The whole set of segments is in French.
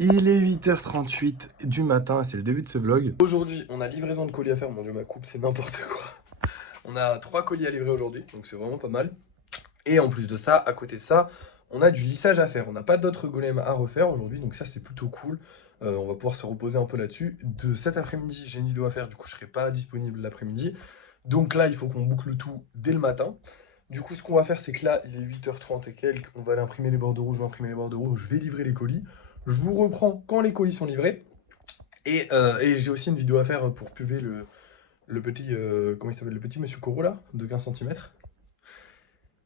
Il est 8h38 du matin et c'est le début de ce vlog. Aujourd'hui, on a livraison de colis à faire. Mon dieu, ma coupe, c'est n'importe quoi. On a 3 colis à livrer aujourd'hui, donc c'est vraiment pas mal. Et en plus de ça, à côté de ça, on a du lissage à faire. On n'a pas d'autres golems à refaire aujourd'hui, donc ça c'est plutôt cool. On va pouvoir se reposer un peu là-dessus. De cet après-midi, j'ai une vidéo à faire, du coup je serai pas disponible l'après-midi. Donc là, il faut qu'on boucle tout dès le matin. Du coup, ce qu'on va faire, c'est que là, il est 8h30 et quelques. On va aller imprimer les bordereaux, je vais imprimer les bordereaux, je vais livrer les colis. Je vous reprends quand les colis sont livrés. Et j'ai aussi une vidéo à faire pour puber le petit, comment il s'appelle, le petit Monsieur Corot là, de 15 cm.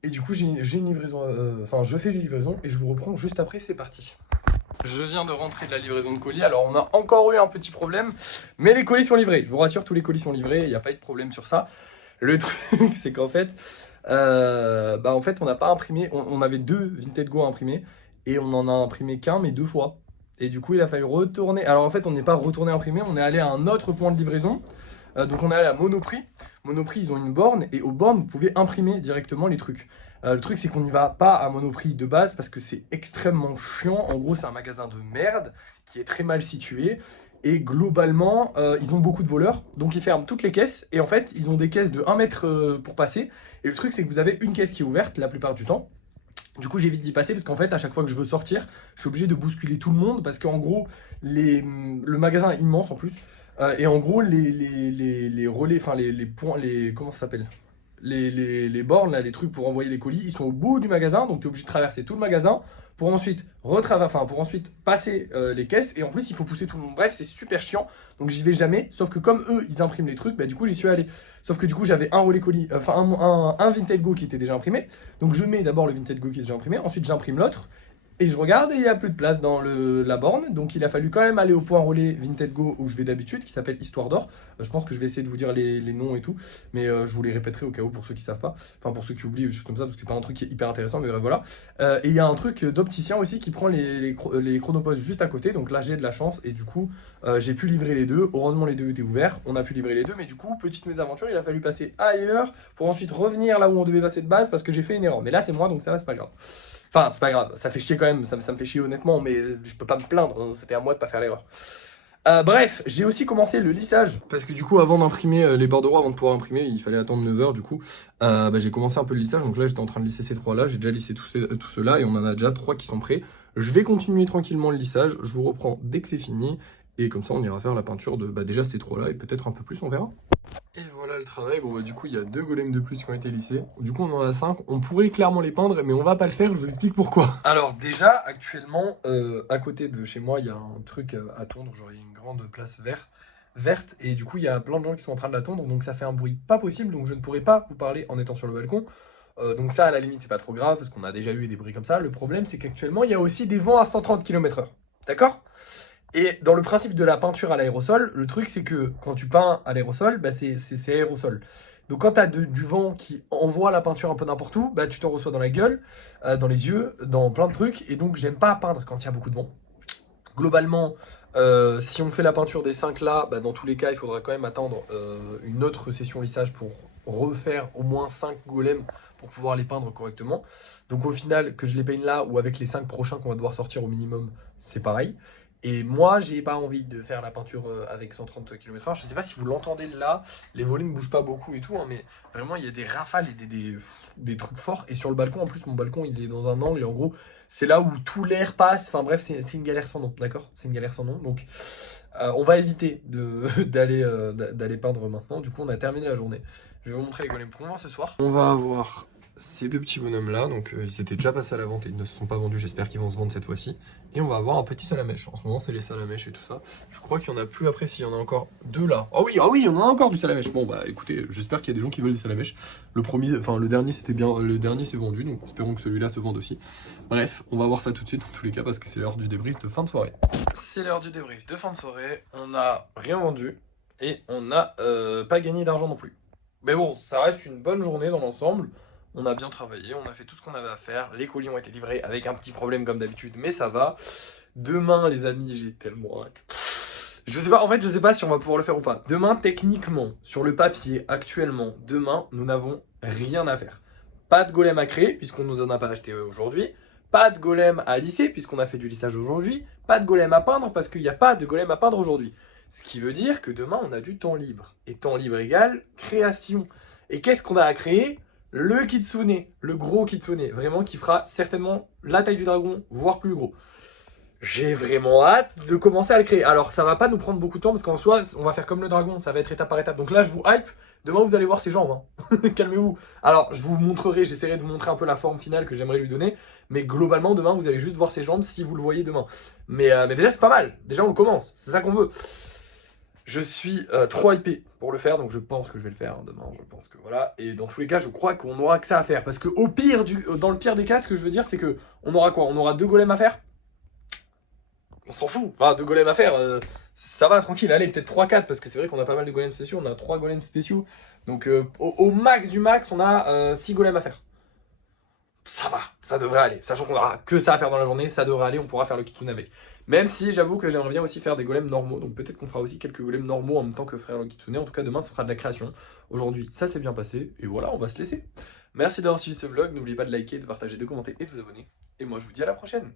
Et du coup, j'ai une livraison, enfin, je fais les livraisons et je vous reprends juste après, c'est parti. Je viens de rentrer de la livraison de colis, alors on a encore eu un petit problème, mais les colis sont livrés. Je vous rassure, tous les colis sont livrés, il n'y a pas eu de problème sur ça. Le truc, c'est qu'en fait, on n'a pas imprimé, on avait 2 Vinted Go à imprimer, et on en a imprimé qu'un, mais 2 fois. Et du coup, il a fallu retourner. Alors en fait, on n'est pas retourné imprimer, on est allé à un autre point de livraison. Donc on est allé à Monoprix. Monoprix, ils ont une borne, et aux bornes, vous pouvez imprimer directement les trucs. Le truc, c'est qu'on n'y va pas à Monoprix de base parce que c'est extrêmement chiant. En gros, c'est un magasin de merde qui est très mal situé. Et globalement, ils ont beaucoup de voleurs. Donc, ils ferment toutes les caisses. Et en fait, ils ont des caisses de 1 mètre pour passer. Et le truc, c'est que vous avez une caisse qui est ouverte la plupart du temps. Du coup, j'évite d'y passer parce qu'en fait, à chaque fois que je veux sortir, je suis obligé de bousculer tout le monde parce qu'en gros, le magasin est immense en plus. Et en gros, les relais, enfin les points, comment ça s'appelle? Les bornes, là, les trucs pour envoyer les colis, ils sont au bout du magasin, donc tu es obligé de traverser tout le magasin pour ensuite pour ensuite passer les caisses, et en plus il faut pousser tout le monde. Bref, c'est super chiant, donc j'y vais jamais, sauf que comme eux ils impriment les trucs, bah du coup j'y suis allé. Sauf que du coup j'avais un relais colis, enfin un Vinted Go qui était déjà imprimé, donc je mets d'abord le Vinted Go qui est déjà imprimé, ensuite j'imprime l'autre. Et je regarde et il n'y a plus de place dans la borne. Donc il a fallu quand même aller au point relais Vinted Go où je vais d'habitude, qui s'appelle Histoire d'Or. Je pense que je vais essayer de vous dire les noms et tout. Mais je vous les répéterai au cas où pour ceux qui savent pas. Enfin pour ceux qui oublient, juste comme ça, parce que c'est pas un truc qui est hyper intéressant. Mais bref, voilà. Et il y a un truc d'opticien aussi qui prend les chronopostes juste à côté. Donc là j'ai de la chance. Et du coup j'ai pu livrer les deux. Heureusement les deux étaient ouverts. On a pu livrer les deux. Mais du coup, petite mésaventure, il a fallu passer ailleurs pour ensuite revenir là où on devait passer de base parce que j'ai fait une erreur. Mais là c'est moi, donc ça va, c'est pas grave. Enfin, c'est pas grave, ça fait chier quand même, ça me fait chier honnêtement, mais je peux pas me plaindre, hein, c'était à moi de pas faire l'erreur. Bref, j'ai aussi commencé le lissage. Parce que du coup, avant d'imprimer les bordereaux, avant de pouvoir imprimer, il fallait attendre 9h du coup. J'ai commencé un peu le lissage, donc là j'étais en train de lisser ces 3 là, j'ai déjà lissé tous ceux-là et on en a déjà 3 qui sont prêts. Je vais continuer tranquillement le lissage, je vous reprends dès que c'est fini. Et comme ça, on ira faire la peinture de déjà ces 3 là et peut-être un peu plus, on verra. Et voilà le travail. Bon, du coup, il y a 2 golems de plus qui ont été lissés. Du coup, on en a 5. On pourrait clairement les peindre, mais on va pas le faire. Je vous explique pourquoi. Alors, déjà, actuellement, à côté de chez moi, il y a un truc à tondre. Genre, il y a une grande place verte. Et du coup, il y a plein de gens qui sont en train de la tondre. Donc, ça fait un bruit pas possible. Donc, je ne pourrais pas vous parler en étant sur le balcon. Donc, ça, à la limite, c'est pas trop grave parce qu'on a déjà eu des bruits comme ça. Le problème, c'est qu'actuellement, il y a aussi des vents à 130 km/h. D'accord? Et dans le principe de la peinture à l'aérosol, le truc c'est que quand tu peins à l'aérosol, c'est aérosol. Donc quand tu as du vent qui envoie la peinture un peu n'importe où, tu t'en reçois dans la gueule, dans les yeux, dans plein de trucs. Et donc j'aime pas peindre quand il y a beaucoup de vent. Globalement, si on fait la peinture des 5 là, dans tous les cas, il faudra quand même attendre une autre session lissage pour refaire au moins 5 golems pour pouvoir les peindre correctement. Donc au final, que je les peigne là ou avec les 5 prochains qu'on va devoir sortir au minimum, c'est pareil. Et moi, j'ai pas envie de faire la peinture avec 130 km/h. Je sais pas si vous l'entendez là, les volets ne bougent pas beaucoup et tout, hein, mais vraiment, il y a des rafales et des trucs forts. Et sur le balcon, en plus, mon balcon, il est dans un angle et en gros, c'est là où tout l'air passe. Enfin bref, c'est une galère sans nom, d'accord? C'est une galère sans nom. Donc, on va éviter d'aller peindre maintenant. Du coup, on a terminé la journée. Je vais vous montrer les golems qu'on vend ce soir. On va avoir ces 2 petits bonhommes là, donc ils étaient déjà passés à la vente et ils ne se sont pas vendus, j'espère qu'ils vont se vendre cette fois-ci. Et on va avoir un petit salamèche, en ce moment c'est les salamèches et tout ça. Je crois qu'il y en a plus après, s'il y en a encore 2 là. Ah oui, on en a encore du salamèche. Bon écoutez, j'espère qu'il y a des gens qui veulent des salamèches. Le dernier c'était bien, le dernier s'est vendu, donc espérons que celui-là se vende aussi. Bref, on va voir ça tout de suite dans tous les cas parce que c'est l'heure du débrief de fin de soirée. C'est l'heure du débrief de fin de soirée, on n'a rien vendu et on n'a pas gagné d'argent non plus. Mais bon, ça reste une bonne journée dans l'ensemble. On a bien travaillé, on a fait tout ce qu'on avait à faire. Les colis ont été livrés avec un petit problème comme d'habitude, mais ça va. Demain, les amis, j'ai tellement hâte. Je sais pas, en fait, je sais pas si on va pouvoir le faire ou pas. Demain, techniquement, sur le papier, actuellement, demain, nous n'avons rien à faire. Pas de golem à créer, puisqu'on nous en a pas acheté aujourd'hui. Pas de golem à lisser, puisqu'on a fait du lissage aujourd'hui. Pas de golem à peindre, parce qu'il n'y a pas de golem à peindre aujourd'hui. Ce qui veut dire que demain, on a du temps libre. Et temps libre égale création. Et qu'est-ce qu'on a à créer? Le kitsune, le gros kitsune, vraiment qui fera certainement la taille du dragon, voire plus gros. J'ai vraiment hâte de commencer à le créer. Alors ça va pas nous prendre beaucoup de temps parce qu'en soi on va faire comme le dragon, ça va être étape par étape. Donc là je vous hype, demain vous allez voir ses jambes, hein. Calmez-vous. Alors je vous montrerai, j'essaierai de vous montrer un peu la forme finale que j'aimerais lui donner. Mais globalement demain vous allez juste voir ses jambes si vous le voyez demain. Mais déjà c'est pas mal, déjà on commence, c'est ça qu'on veut. Je suis trop hypé pour le faire, donc je pense que je vais le faire hein, demain, je pense que voilà. Et dans tous les cas, je crois qu'on aura que ça à faire. Parce que dans le pire des cas, ce que je veux dire, c'est que on aura quoi? On aura 2 golems à faire? On s'en fout, enfin 2 golems à faire, ça va tranquille, allez peut-être 3-4 parce que c'est vrai qu'on a pas mal de golems spéciaux, on a 3 golems spéciaux. Donc au max du max, on a 6 golems à faire. Ça va, ça devrait aller, sachant qu'on aura que ça à faire dans la journée, ça devrait aller, on pourra faire le kitsune avec. Même si j'avoue que j'aimerais bien aussi faire des golems normaux, donc peut-être qu'on fera aussi quelques golems normaux en même temps que faire le kitsune. En tout cas demain ce sera de la création. Aujourd'hui ça s'est bien passé, et voilà, on va se laisser. Merci d'avoir suivi ce vlog, n'oubliez pas de liker, de partager, de commenter et de vous abonner. Et moi je vous dis à la prochaine.